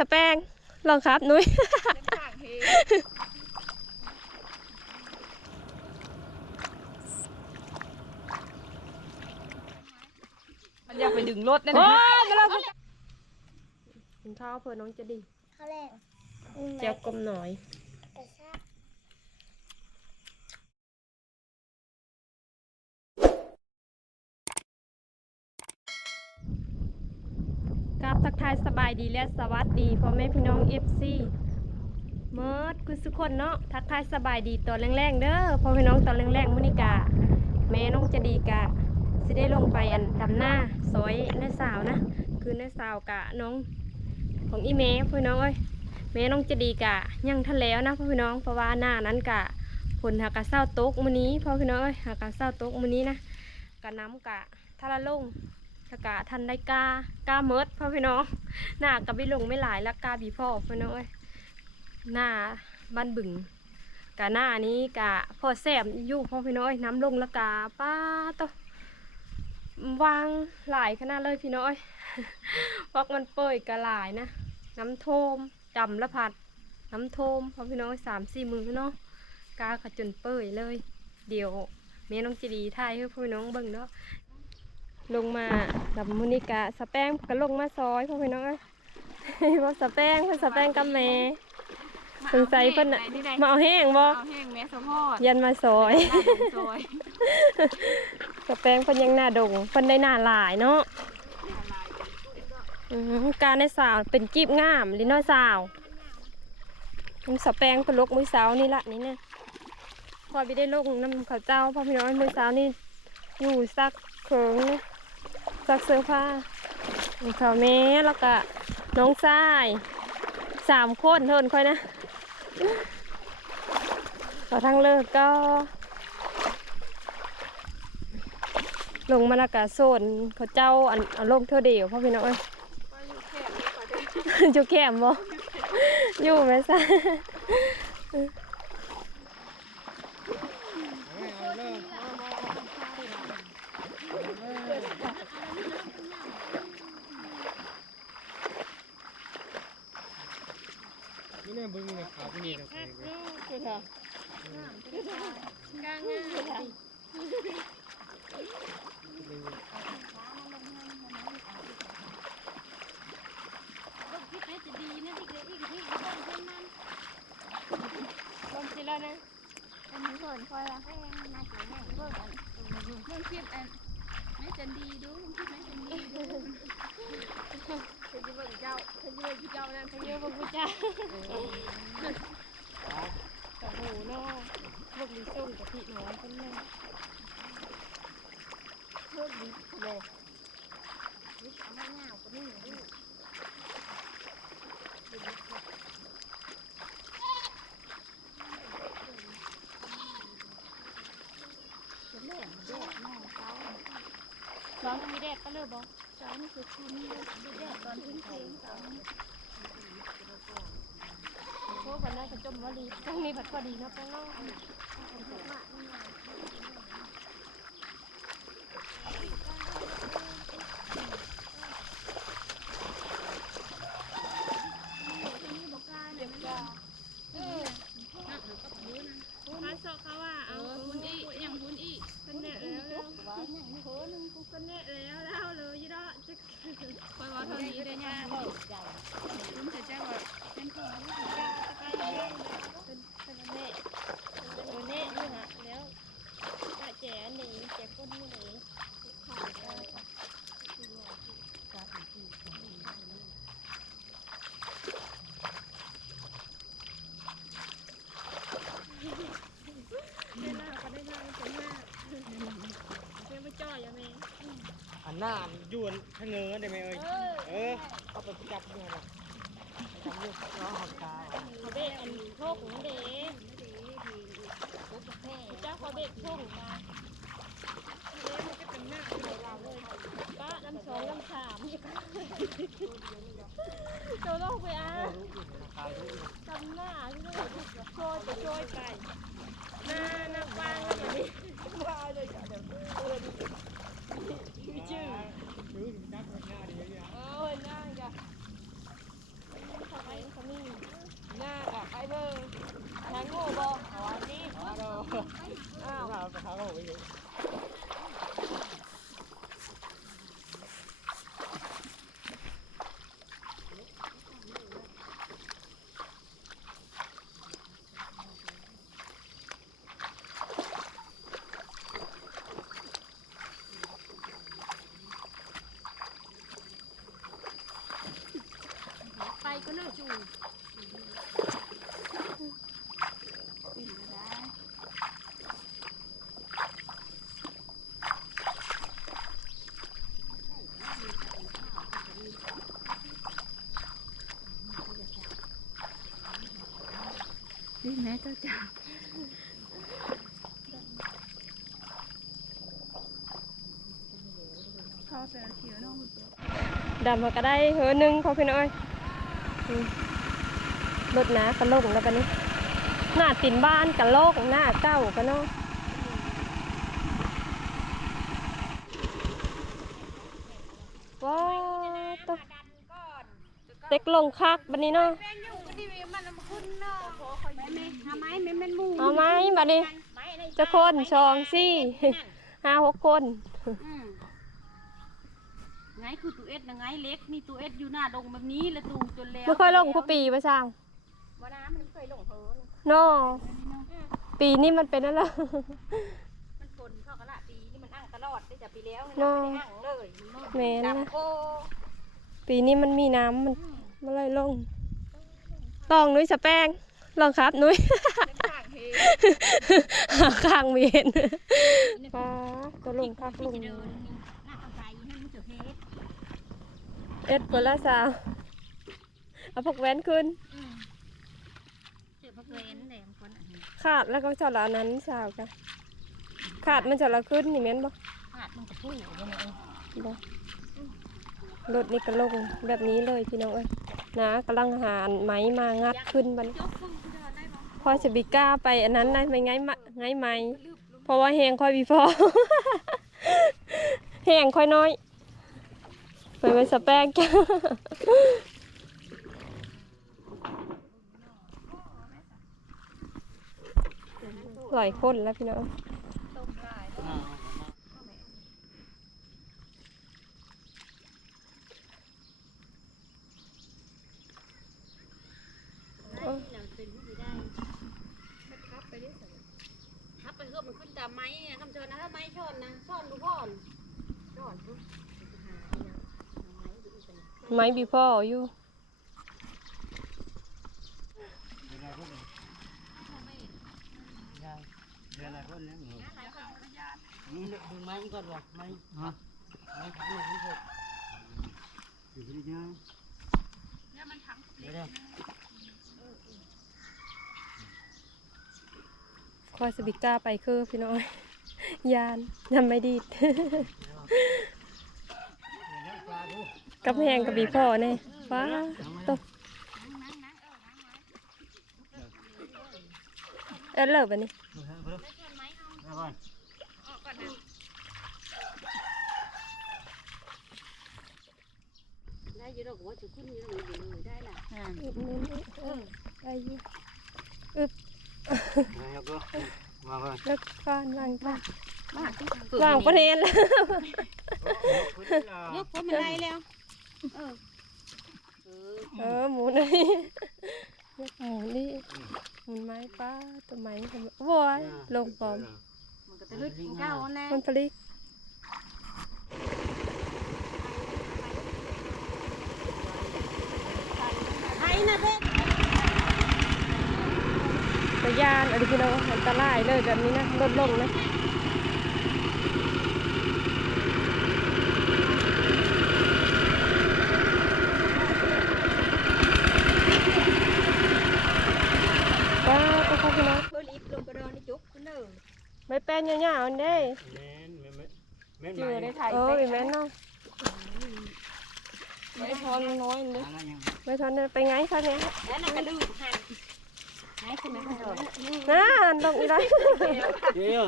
สแปงลองครับนุ้ยข้างเฮมันอยากไปดึงรถนั่นโอ้นะยมาแล้วกินข้าวเพื่อน้องจะดีข้าวแรกเจียวกลมหน่อย กระชาก กับทักทายสบายดีและสวัสดีพ่อแม่พี่น้องเอฟซีเมิร์ดคุณสุกคนเนาะทักทายสบายดีตอนแรงๆเด้อพ่อพี่น้องตอนแรงๆมื้อนี้กะแม่น้องจะดีกะสิได้ลงไปอันดำหน้าซอยน้าสาวนะ คือน้าสาวกะน้องของอีเมพ่อพี่น้องเอ้ยแม่น้องจะดีกะยังทันแล้วนะพ่อพี่น้องเพราะว่าหน้านั้นกะผลหากะเศร้าตกมื้อนี้พ่อพี่น้องเอ้ยหากะเศร้าตกมื้อนี้นะกะน้ำกะทะละลง สกาทันได้กากาเมิดพ่อพี่น้องหน้ากะบิลงไม่หลายแล้วกาบีพ่อพี่น้องเอ้ยหน้าบ้านบึงกะหน้านี้กะพ่อแซมอยู่พ่อพี่น้อยน้ำลงแล้วกาป้าโตวางหลายขนาดเลยพี่น้องเอ้ยพอกมันเปื่อยกะหลายนะน้ำโทมดำละพัดน้ำโทมพ่อพี่น้องเอ้ยสามสี่มือเนาะกากระจนเปื่อยเลย เดี๋ยวแม่น้องจีดีถ่ายให้พ่อพี่น้องเบิ่งเนาะ ลงมาดับมุนิกะสแป้งก็ลงมาซอยพ่อพี่น้องเอ้ยว่าสแป้งเพิ่นสแป้งกับแม่สงสัยเพิ่นน่ะมาเอาแห้งบ่เอาแห้งแม่สะพอดยันมาซอยหน้าดงซอยสแป้งเพิ่นยังหน้าดงเพิ่นได้หน้าหลายเนาะอืมการในสาวเป็นกีบงามลิน้อยสาวมันสแป้งเพิ่นลกมื้อเช้านี่ละนี่นะพอไปได้ลงน้ำข้าวเจ้าพ่อพี่น้องมื้อเช้านี่อยู่ซักเขิงนะ ซักเสื้อผ้าข้าวแม่แล้วก็น้องชายสามคนเทินค่อยนะพอทั้งเลิกก็ ลงมาแล้วก็โซนเขาเจ้าอันอาลงเท่าเดียวพ่อพี่น้องเอ้ยอยู่แคมบ่อยู่ไหมซะ เนี่ยบึงเนี่ยขาวที่นี่ครับลงสิแล้วนะ อันนี้เพิ่นคอยว่าให้น่าจะแม่เพิ่น มึงคิดอันแม่จันดีดูมึงคิดแม่จันดีดู เพิ่นสิเบิ่งเจ้าเพิ่นสิเบิ่งเจ้านั่นเพิ่นสิเบิ่งผู้เจ้าโอ้โหเนาะเบิ่งมีส้มกะทิน้อยเพิ่นแม่เพิ่มดีเลย นี่เอามาเหงาก็นี่ลูกจะแม่เด็กน้องเขา ร้องมี แดดก็เลยบ่สอนคือคุณเด็กตอนทิ้งเพลงสอนโอ้วันนั้นก็จมวลีต้องมีผัดพอดีเนาะป้าเนาะ มาสอกเขาว่าเอา บุญอีอย่างบุญอี คนแน่แล้วแล้วคนแน่แล้วแล้วเลยยี่ดอจะ คอยว่าเท่านี้ได้ยากคุณจะแจ้งว่าเป็นผู้ เป็นเป็นแน่เออแน่นี่ฮะแล้วกะแจ๋หนีแจ๋ก้นนี่หนีได้หน้าก็ได้หน้าเป็นหน้าเป็นไม่จ่อยอะแม่ อัน หน้าอันยวนทะเงอได้ไหมเอ้ย เออเอาไปจับด้วยนะจับด้วยน้องของตาเขาเบะอันโชคของเด็กเจ้าเขาเบะโชคมาเด็กมันจะเป็นหน้าของเราเลยป้าน้ำสองน้ำสามโจโลกไปอะตายด้วยจำหน้าที่ต้องโชยไปโชยไปหน้าหน้ากว้างแล้วแบบนี้ว้าวเลยจ้ะเดี๋ยวเออชื่อ ดูจับหน้าดีเนี่ย เออหน้าจ้ะเขา ก็เลิกจูปิ่นก็ได้นี่แม่ รดำมาก็ได้เฮือหนึงพอพี่น้อยอืมรถหนากระโลกแล้วกันนี้ หน้าตินบ้านกระโลกหน้าเก้ากันเนาะว้าวตกเต็กลงคักบันนี้เนาะทำไมไม่เป็นมูเอาไหมบันนี้ จะคนสองสี่ห้าหกคน ไงคือตัวเอสนะไงเล็กนี่ตัวเอสอยู่หน้าดงแบบนี้แล้วตูจนแล้วไม่ค่อยลงทุกปีไปสร้างวันน้ำมันเคยลงเพิ่นเนาะปีนี้มันเป็นอะไรมันฝนเข้ากระละปีนี่มันอั้งตลอดได้จากปีแล้วเนาะอั้งเลยแม่นนะดำโคปีนี้มันมีน้ำมันมันเลยลงลองนุ้ยสแป้งลองครับนุ้ยข้างเฮหาข้างเมียนป้าก็ลงคักลง เดินหน้าใจให้มันเจอเฮดเอ็ดเปนละสาวเอาพวกแว้นขึ้นเจอพระเวนแดงคนอะขาดแล้วก็จอดละอันนั้นสาวกันขาดมันจอดละขึ้นนี่แม่นบ่ขาดมันกระพุ่งอยู่เนี่ยเองบ่รถนี่ก็ลงแบบนี้เลยพี่น้องเอ้ยนะกำลังหาไหมมางัดขึ้นบัดนยกฟึ่งเดินได้ปะพอจะบิกล้าไปอันนั้นได้ไหมไงมะไงไหมเพราะว่าแหงค่อยบีพอแหงค่อยน้อย ไปไว้สแปกจ้าหลายคนแล้วพี่น้องต้มลายโอ้เราเป็นผู้ดีได้มันทับไปได้สิทับไปเพื่อมันขึ้นตามไม้เนี่ยคำเชิญนะถ้าไม้ชอนนะชอนดูพ่อนชอนปุ๊บหาเนี่ยเอาไม้ดู กันไม้บีพ่ออยู่ยายเดือนอะไรก็เนี่ยหนูนี่ดูไม้ก่อนวะไม้ฮะไม้ขังหนูเถอะอยู่ที่นี่เยอะเดี๋ยวเดี๋ยวคอยสบิกล้าไปคือพี่น้องยานยำไม่ดีด กับแหงกับบีพ่อเนี่ยว้าตกเอ็ดเลิกบันนี้ดูฮะดูเดี๋ยวก่อนได้ยินเราว่าจะขึ้นยู่ตรงนี้ได้ล่ะอึบนี่เออได้อยิมาครับดูมาก่อนแล้วก้อนวางจ้ามาที่วางประเทศแล้วยกผมไม่ได้แล้ว เออเออเออหมูนี่ยกหมูนี่หมุนไม้ป้าตัวไม้ทำโว้ยลงปลอมมันก็จะลึกเก้าแน่มันผลิกไอ้นะเด็กตะยานอะไรพี่น้องอันตรายเลยแบบนี้นะลดลงนะป้าก็เข้าพี่น้อง เบอร์ลิ ฟลงกระดอนนี่จุกคุณเด้อไม่แป้นยาวๆอันเด้แม่นแม่นแม่นเจอได้ถ่ายเออแม่นเนาะไม่ทอนน้อยเลยอะไรยังไม่ทอนไปไงคะเนี่ยแล้วน่ะกระดื้อหันไหนคุณแม่คุณเด้อน่าลงอีกแล้วเดี๋ยว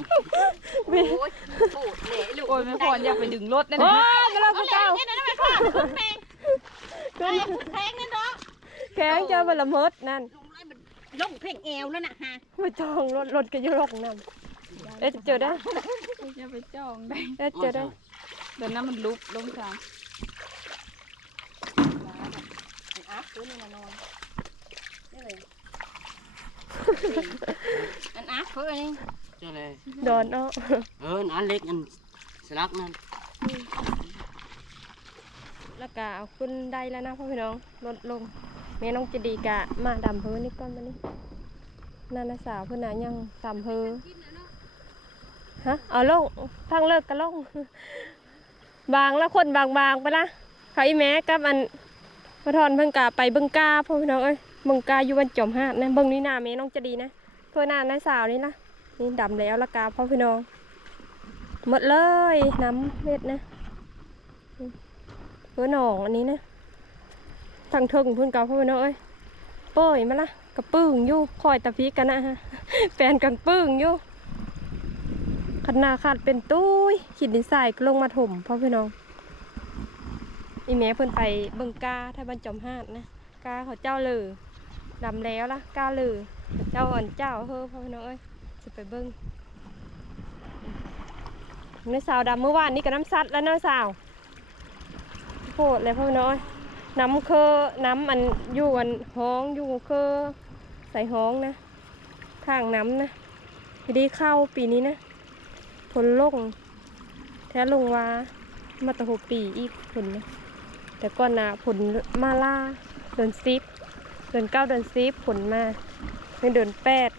โอ้ยโอ้เหละลูกโอ้ยไม่พรอยากไปดึงรถนั่นโอ้น่ะยกำลังเอาเก่าเหละนี่นะไม่พอขึ้นแพงขึ้นแพงนี่เนาะแข็งเจอบละเมิดนั่น ลงไล่มันลงเพลงแอวแล้วน่ะฮะมาจองรถรถก็อยุ่รกนำเอ๊ะเจอได้อย่าไปจ้องได้เอ๊ะเจอได้เดี๋ยวน้ำมันลุกลงสามอัพตัวนี้มานอนนี่เลยอันอัพเพื่อนนี่เจ้าเลยดอนเนาะเอออันเล็กอันสลักนั่นแล้วก็เอาขึ้นได้แล้วนะพ่อพี่น้องลดลงแม่น้องจะดีกะมาดำเฮอนี่ก่อนมานี่นานาสาวเพื่อนน่ะยังดำเฮอฮะเอาลงทางเลิกก็ลงบางละคนบางบางไปละเขาอีแม่กับอันพระทอนเพิ่งกะไปเบิ่งกาพ่อพี่น้องเอ้ยเบิ่งกาอยู่วันจอมหาดนะเบิ่งนี่หน้าแม่น้องจะดีนะเพื่อหน้าน้าสาวนี่นะนี่ดำแล้วละกาพ่อพี่น้องหมดเลยน้ำเม็ดนะเพื่อหนองอันนี้นะ ทางเทิงพื่นเก่าพ่อนเนาะเอ้ยโป้ยมาละกระปึ้งอยู่คอยตะพีกันนะฮะแฟนกันปึ้งอยู่ขนาขาดเป็นตุ้ยขีดดินทรายลงมาถมพ่อพี่น้องอีแม่เพิ่นไปเบิ่งกาถ้าบ้านจมหาดนะกาเขาเจ้าเลยดำแล้วละกาเลยเจ้าอ่อนเจ้าเฮ้อพ่อพี่น้องเอ้ยจะไปเบิ่งในสาวดำเมื่อวานนี้กับน้ำซัดแล้วเน้าะสาวโคตรเลยพ่อพี่น้องเอ้ย น้ำเคอน้ำมันอยู่อันห้องอยู่เคอใส่ห้องนะทางน้ำนะพอดีเข้าปีนี้นะผลลง แท้ลงว่ามาตะหกปีอีกผลนะแต่ก่อนนะผลมาล่าเดือนซิปเดือนเก้าเดือนซิปผลมาในเดือนแปด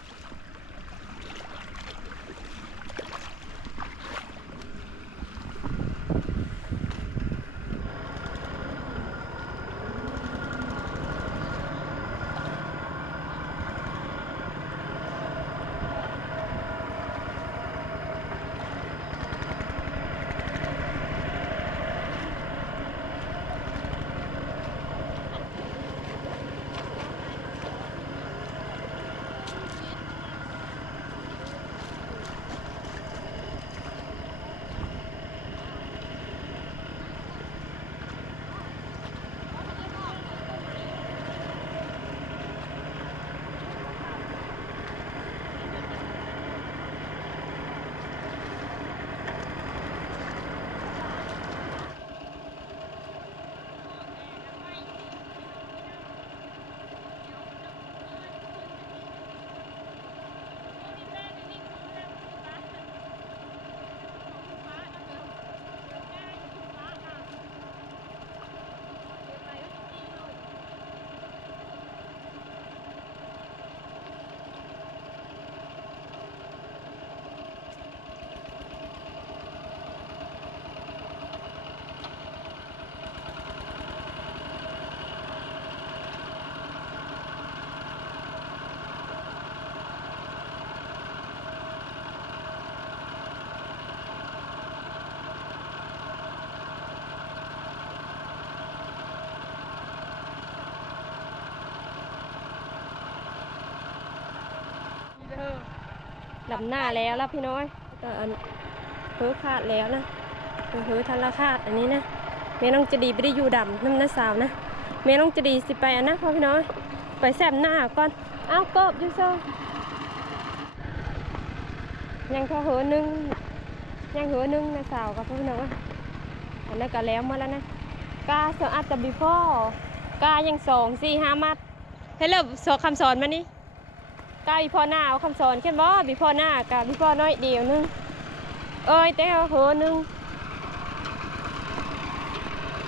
หน้าแล้วล้วพี่น้อยก็อันเพ้อขาดแล้วนะเพ้อทันละขาดอันนี้นะแม่น้องจะดีไม่ได้อยู่ดำน้ำหน้าสาวนะแม่น้องจะดีสิไปอันนะพ่อพี่น้อย ไปแซมหน้าก่อนเอ้าวกบยู่โซยังพอเหอหนึ่งยังเหอหนึ่งนะสาวกับพ่อพี่น้อยอันนั้นก็แล้วมาแล้วนะกาเสืออัดกับบีฟอกายังสองสี่ห้ามัดให้เริ่มสอนคำสอนมานี่ กาบีพ่อหน้าเอาคำสอนเช่นบ่บีพ่อหน้ากาบีพ่อน้อยเดียวหนึงเอ้ยแต่เอาเหอหนึง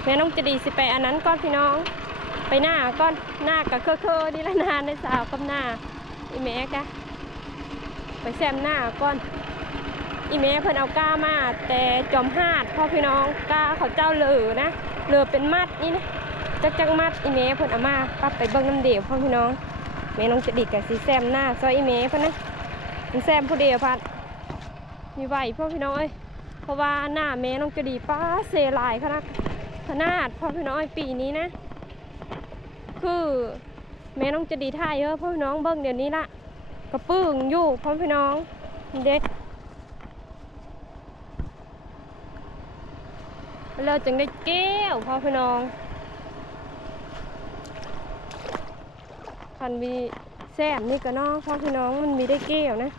แม่น้องจะดีสิไปอันนั้นก่อนพี่น้อง ไปหน้าก่อนหน้ากับเคอเคอนี่ละนานในสาวกับหน้าอีแม่กะไปแซมหน้าก่อนอีแม่เพิ่นเอาก้ามาแต่จอมหาดพ่อพี่น้องก้าเขาเจ้าเหลือนะเหลือเป็นมัดนี่นะจักจักมัดอีแม่เพิ่นเอามาปรับไปเบิ่งน้ำเดียวพ่อพี่น้อง แม่น้องจะดีกับสีแซมหน้าซอยอีเมพะนะมันแซมผู้เดียวพัดมีไหวพ่อพี่น้องเอ้ยเพราะว่าหน้าแม่น้องจะดีป้าเซลายขนาดขนาดพ่อพี่น้องเอ้ยปีนี้นะ คือแม่น้องจะดีท่ายเยอะพ่อพี่น้องเบิ่งเดี๋ยวนี้ละกระปึ้งอยู่พ่อพี่น้องเด็กเราจึงได้แก้วพ่อพี่น้อง คันมีแซมนี่ก็นอพ่อพี่น้องมันมีได้เกลียวนะ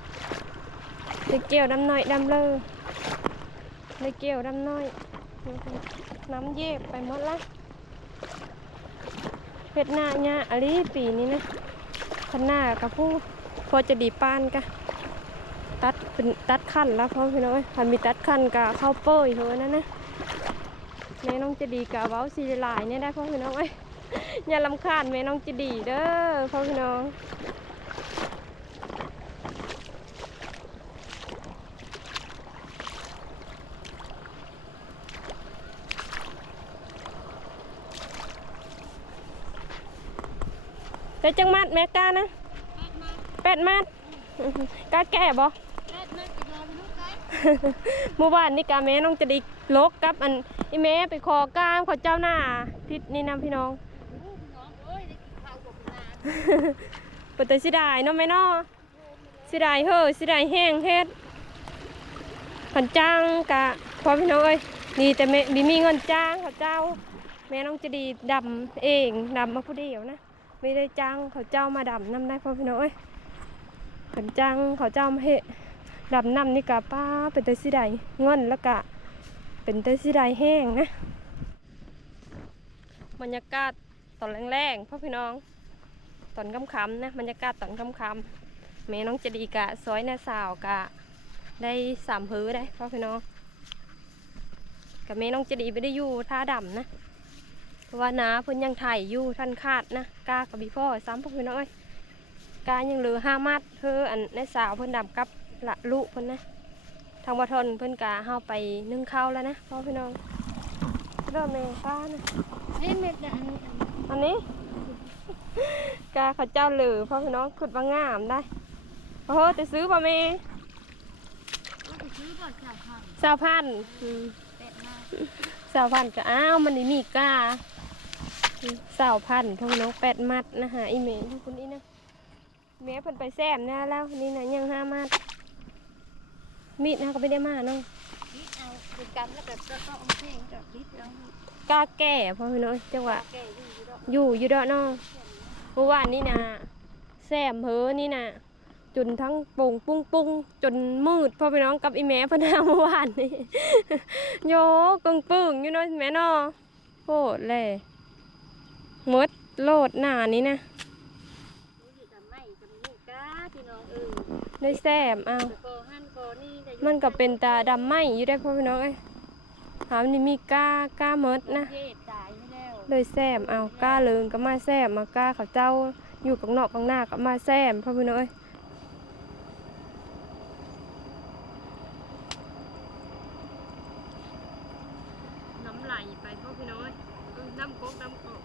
ได้เกลียวดำน้อยดำเลอได้เกลียวดำน้อย น้ำเย็บไปหมดละเห็ดหน้าเนี่ยอลีปีนี้นะขันหน้ากับผู้พอจะดีปานกะตัดเป็นตัดขั้นแล้วพ่อพี่น้องเอ้ยคันมีตัดขั้นกะเข้าเป้ยเถอะนั่นนะแม่น้องจะดีกะเว้าสีลายเนี่ยได้พ่อพี่น้องเอ้ย อย่าลำคาญแม่น้องจะดีเด้อพ่อพี่น้องเดี๋ยวจังมัดแม่กานะแปดมัดกาแก่บ่เมื่อวานนี่กาแม่น้องจะไดีลกกับอันอีแม่ไปขอกามขอเจ้าหน้าทิศนี่นะพี่น้อง เปิดแต่สิดายเนาะแม่เนาะสิดายเฮ้อสิดายแห้งเฮ็ดขันจ้างกะพอพี่น้องเอ้ยดีแต่แม่บีมีเงินจ้างเขาเจ้า แม่น้องจะดีดำเองดำมาผู้เดียวนะไม่ได้จ้างเขาเจ้ามาดำน้ำได้พ่อพี่น้องเอ้ยขันจ้างเขาเจ้ามาเฮ็ดดำน้ำนี่กะป้าเป็นเตสิไดเงินแล้วกะเป็นเตสิไดแห้งนะบรรยากาศตอนแรงๆพ่อพี่น้อง ตอนค่ำๆนะบรรยากาศตอนค่ำๆแม่น้องจะดีกะซอยหน้าสาวกะ ได้สามพื้ได้พ่อพี่น้องกับแม่น้องจะดีไม่ได้อยู่ท่าดำนะเพราะว่าน้าเพิ่นยังถ่ายอยู่ท่านคาดนะกากับบีพ่อซ้ำพ่อพี่น้องเอ้ยกายังเหลือห้ามัดเธออันในสาวเพิ่นดำกับละลุเพิ่นนะทางวัทนเพิ่นกาเฮาไปนึ่งข้าวแล้วนะพ่อพี่น้องเริ่มเมป้านะนี่เม็ดอันนี้อันนี้ กาเขาเจ้าเหลือพ่อพี่น้องขุดว่างามได้โอ้โหจะซื้อป่ะเมก็จะซื้อก่สาวพันสาวพันกสาวพันก็อ้าวมันนี่มีกาสาวพันพ่อพี่น้องแปดมัดนะฮะอีเมลทุกคนนี้นะเมย์เพิ่นไปแซมนะแล้วนี่นะยังห้ามัดมีดนะก็ไม่ได้มาน้องเอาเพลงกับนิดแกาแก่พ่อพี่น้องจังหวะอยู่อยู่ดอกอยู่อยู่ เด้อเนาะเมื่อวานนี่นะแซมเพอนี่นะจนทั้งโป่งปุ้งปุ้งจนมืดพ่อพี่น้องกับอีแม่เพนนาเมื่อวานนี่โยกึ่งปึ่งอยู่เนาะแม่เนาะโคตรเลยหมดโลดหน้านี้นะอยู่กับไม้กับนี่ก้าพี่น้องเออได้แซมเอาแต่ก็หั่นก็นี่ได้มันก็เป็นตาดำไหมอยู่ได้อพ่อพี่น้องเอ้ยหามนี่มีก้าก้าเมดนะ เลยแซมเอาก้าเลิงก็มาแซมมาก้าเขาเจ้าอยู่กับนอกกังหน้าก็มาแซมพ่อพี่น้อยน้ำไหลไปพ่อพี่น้อยน้ำก๊กน้ำกอก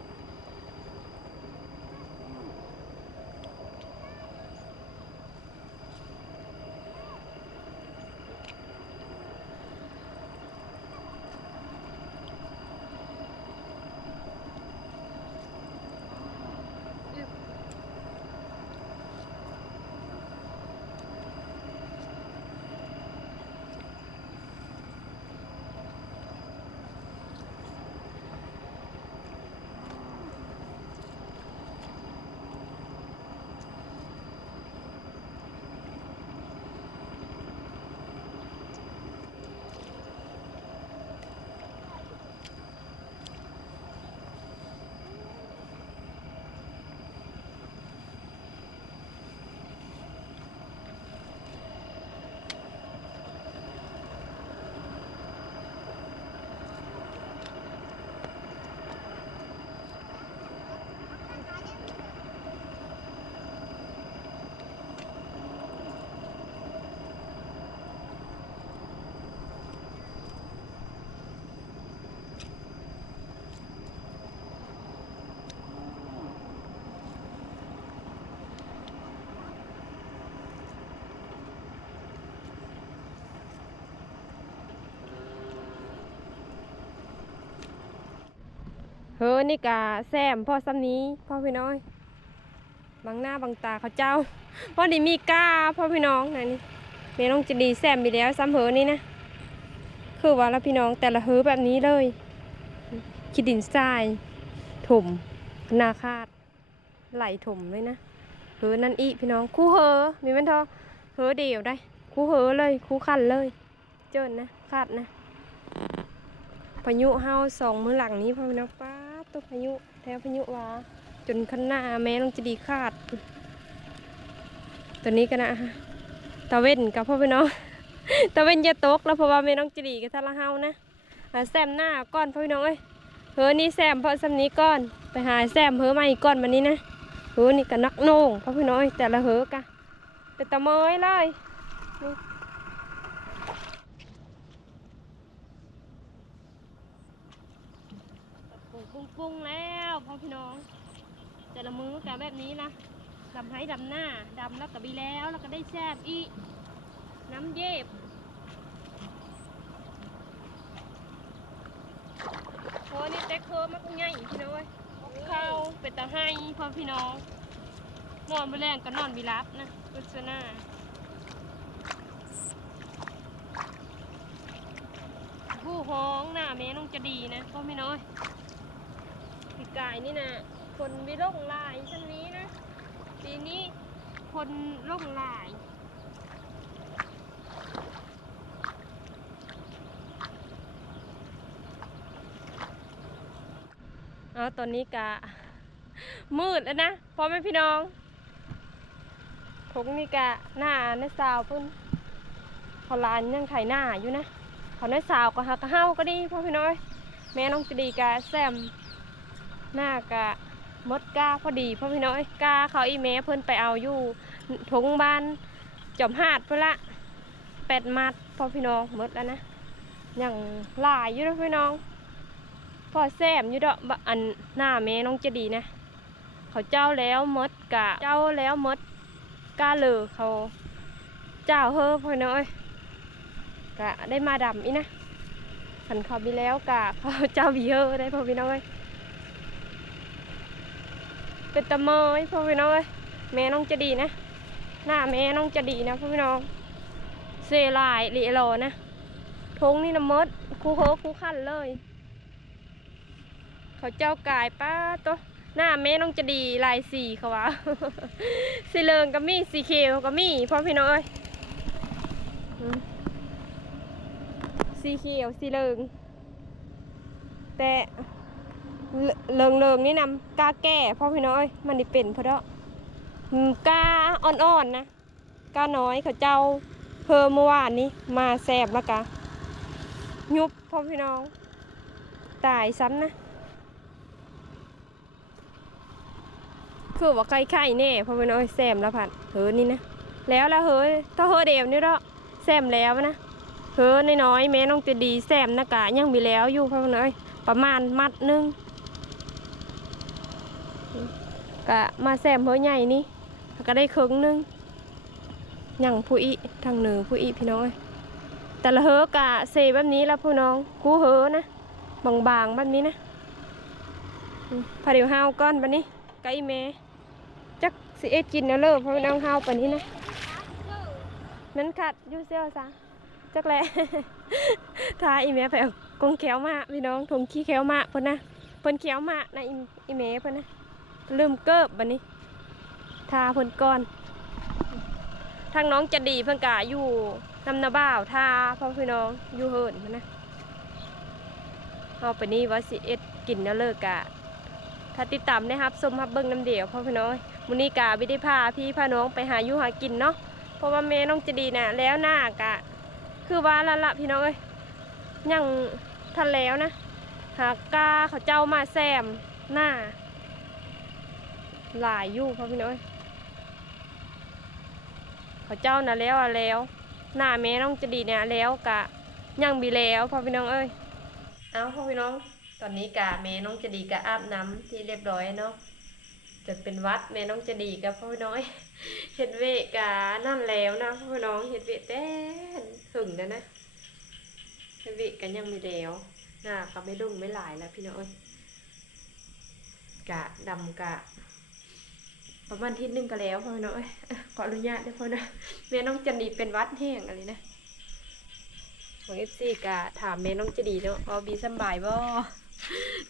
เฮ้อนี่กาแซมพ่อซ้ำนี้พ่อพี่น้อยบางหน้าบางตาเขาเจ้าพ่อดีมีก้าพ่อพี่น้องนะนี่แม่น้องจะดีแซมไปแล้วซ้ำเฮ้อนี่นะคือว่าแล้วพี่น้องแต่ละเฮ้อแบบนี้เลยขีดดินทรายถมนาคาดไหลถมเลยนะเฮ้อนั่นอีพี่น้องคู่เฮ้อมีแม่นทอเฮ้อเดียวได้ คู่เฮ้อเลยคู่ขันเลย เจินนะคาดนะพายุเฮาสองมือหลังนี้พ่อพี่น้องป้า ตัวพายุแถวพายุว่าจนข้างหน้าแม่ต้องจะดีคาด ตัวนี้กันะตะเว้นกับพ่อพี่น้องตะเว้นจะตกแล้วเพราะว่าแม่น้องจะดีกับทาละเฮานะแซมหน้าก้อนพ่อพี่น้องเอ้ยเฮ้อนี่แซมเพราะสำนี้ก้อนไปหาแซมเฮอมาอีกก่อนวันนี้นะเฮอนี่ก็นักโน่งพ่อพี่น้อยแต่ละเฮอกะเป็นตะเมยเลยนี่ ปรุงปรุงปรุงแล้วพ่อพี่น้อง แต่ละมือกะแบบนี้นะดำให้ดำหน้าดำแล้วก็บีแล้วแล้วก็ได้แซบอีน้ำเย็บโอ้นี่เต็กเคิร์มากง่ายพี่น้องเว้ยเข้าเป็นตาให้พ่อพี่น้อง นอนไปแรงก็นอนบิรับนะลักษณะผู้ห้องหน้าแม่น้องจะดีนะพ่อพี่น้อย กายนี่นะคนวิโรคลายชั้นนี้นะปีนี้คนโรคลายเอาตอนนี้กะมืดแล้วนะพ่อแม่พี่น้องทงนี่กะหน้าในสาวเพิ่นพอลานยังไถหน้าอยู่นะพอในสาวก็หักกะเฮาก็ดีพ่อพี่น้อยแม่น้องจะดีกะแซม หน้ากะมดกาพอดีพ่อพี่น้อยกาเขาอีแม่เพิ่นไปเอาอยู่ทงบ้านจอมหาดเพื่อละแปดมัดพ่อพี่น้องมดแล้วนะยังหลายอยู่นะพี่น้องพ่อแซมอยู่ดอกบะอันหน้าแม่น้องจะดีนะเขาเจ้าแล้วมดกะเจ้าแล้วมดกาเลอเขาเจ้าเฮอพ่อน้อยกะได้มาดำอีนะขันเขาบีแล้วกะเขาเจ้าบีเฮอได้พ่อพี่น้อย เป็นตะเมยพ่อพี่น้อยแม่น้องจะดีนะ หน้าแม่น้องจะดีนะพ่อพี่น้องเซลายเละโลนะทงนี่นะมดคู่เฮอคู่ขั้นเลย เขาเจ้ากายป้าตัวหน้าแม่น้องจะดีลายสีเขาวะสีเหลืองก็มีสีเขียวก็มีพ่อพี่น้องเอ้ยสีเขียวสีเหลืองแต่ เลืองเลืองนี่นำกาแก่พ่อพี่น้อยมันได้เป็นเพราะเดาอืมกาอ่อนๆนะกาน้อยเขาเจ้าเพอเมื่อวานนี้มาแสบแล้วกะยุบพ่อพี่น้อง ตายซ้ำนะ คือว่าไข่ไข่แน่พราะมันเอาแซมแล้วผัดเฮ้นี่นะแล้วละเฮ้ยถ้าเฮ้เดียวนี่ละแซมแล้วนะเฮ้น้อยแม่น้องจะดีแซมนะกะยังมีแล้วอยู่พราะมันเอ้ยประมาณมัดนึง กะมาแซมเฮ้ใหญ่นี่ก็ได้ครึ่งหนึงยังผู้อีทางเหนือผู้อีพี่น้องเอ้ยแต่ละเฮ้กะเซแบบนี้แล้วพี่น้องกู้เฮ้นะบางๆแบบนี้นะพาเดี๋ยวห้าวก้อนแบบนี้ไก่แม่จักสิเอ็ดกินนะเลิกเพราะนเอาเฮาปานนี้นะมันขัดยูเซลซะจักแหละทาอีเมไปเอากงแขวมาพี่น้องถุงขี้แขวมาเพิ่นนะเพิ่นแขวมานะอีอีเมเพิ่นนะ ลืมเกิบบัดนี้ทาเพิ่นก่อนทางน้องจะดีเพิ่นกะอยู่นำนาบ่าวทาพ่อพี่น้องอยู่เฮินนะเอาไปนี่ว่าสิเอ็ดกินนะเลิกกะถ้าติดตามนะครับสมฮับเบิ้งน้ำเดียวพ่อพี่น้อยมุนีกาไม่ได้พาพี่พาน้องไปหาอยู่หากินเนาะเพราะว่าแม่น้องจะดีน่ะแล้วหน้ากะ คือว่าละละพี่น้องเอ้ยยังทันแล้วนะ หากกาเขาเจ้ามาแซมหน้า หลายอยู่พ่อพี่น้อยเขาเจ้าน่ะแล้วอะแล้ว หน้าแม่น้องจะดีเนี่ยแล้วกะยังมีแล้วพ่อพี่น้องเอ้ยเอาพ่อพี่น้อง ตอนนี้กะแม่น้องจะดีกะอาบน้ำที่เรียบร้อยเนาะจนเป็นวัดแม่น้องจะดีกับพ่อพี่น้อยเห็ดเวกะนั่นแล้วนะพ่อพี่น้องเห็ดเวแต่หึงนะนะเห็ดเวกันยังม่แล้วหน้าก็ไม่รุ่งไม่หลายแล้วพี่น้อยกะดำกะ ประมาณทิศหนึงก็แล้วพ่อน้อยขออนุญาตด้วยพ่อนะแม่น้องจะดีเป็นวัดแห้งอะไรนะของเอฟซีกะถามแม่น้องจะดีเนาะเอบีสบายบ่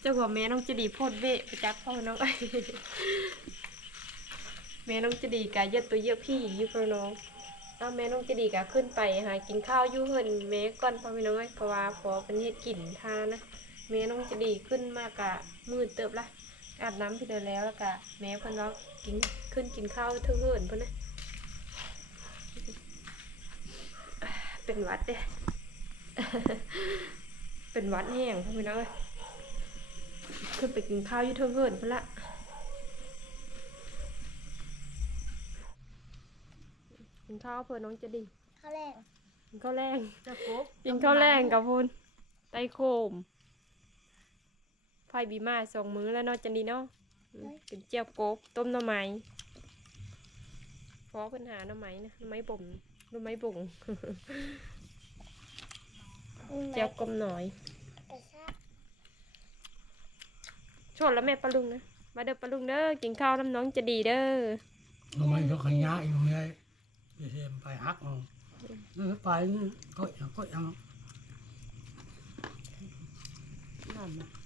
เจ้าของแม่น้องจะดีโพดเวะไปจักพ่อน้องแม่น้องจะดีกะเยอะตัวเยอะพี่อยู่พ่อน้องเอาแม่น้องจะดีกะขึ้นไปหากินข้าวยู่เฮินแม่ก่อนพ่อพี่น้องเอ้ยเพราะว่าพอเป็นเฮ็ดกินทานนะแม่น้องจะดีขึ้นมากะมืดเติบละ อาบน้ำพี่เดินแล้วแล้วกะแม่เพิ่นว่ากินขึ้นกินข้าวเทึ่งเฮินเพิ่นนะเป็นหวัดเด้เป็นหวัดแห้งพ่อพี่น้องเอ้ยขึ้นไปกินข้าวอยู่เทิงเฮินพุ่นละกินข้าวเพื่อน้องจะดีข้าวแรงกินข้าวแรงจะกบกินข้าวแรงกับพุ่นไตโคม ไฟบีมาสองมื้อแล้วเนาะจันดีเนาะอืมกินเจียวกบต้มหน่อไม้ฟอปัญหาหน่อไม้นะหน่อไม้บ่มหน่อไม้บ่งเจียวกลมหน่อยกระชากชวนแล้วแม่ปลาลุงนะมาเด้อปลาลุงเด้อกินข้าวน้ำน้องจะดีเด้อ nó mới có khăn nhá yêu nghe thì xem phải hát không nó phải có có ăn นั่นน่ะก็กระ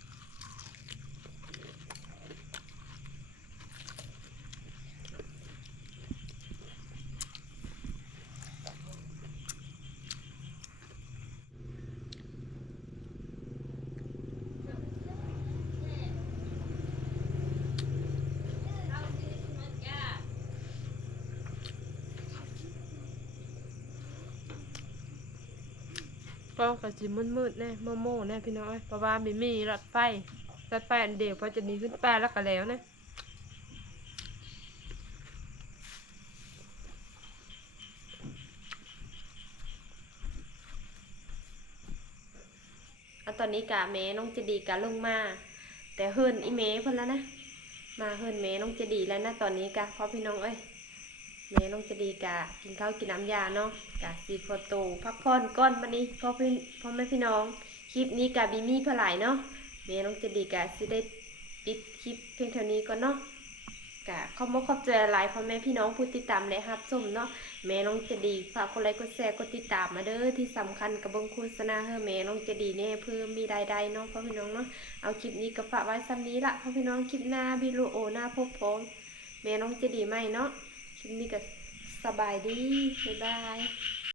จิมืดมืดๆแน่โมโม่แน่พี่น้อยเพราะว่าไม่มีรถไฟรถไฟอันเดียวพอจะหนีขึ้นไปแล้วก็แล้วนะเอาตอนนี้กะแม่น้องจะดีกะลงมา แต่เฮิรนอีเมเพิ่นแล้วนะ มาเฮิรนแม่น้องจะดีแล้วนะตอนนี้กะพอพี่น้องเอ้ย แม่น้องจะดีกะกินข้าวกินน้ำยาเนาะกะสีพอโตพักผ่อนก้อนวันนี้พ่อพี่พ่อแม่พี่น้อง คลิปนี้กะบีมีเพื่อหลายเนาะแม่น้องจะดีกะสิได้ปิดคลิปเพียงเท่านี้ก่อนเนาะกะขอบคุณขอบใจหลายพ่อแม่พี่น้องผู้ติดตามและรับชมเนาะแม่น้องจะดีฝากกดไลค์กดแชร์กดติดตามมาเด้อที่สำคัญกับเบงโฆษณาเฮ้อแม่น้องจะดีแน่เพื่อมีรายได้เนาะพ่อพี่น้องเนาะเอาคลิปนี้ก็ฝากไว้ซ้ำนี้ละพ่อพี่น้องคลิปหน้าบิลูโอหน้าพบพร้อมแม่น้องจะดีไหมเนาะ คลิปนี้ก็สบายดีบ๊ายบาย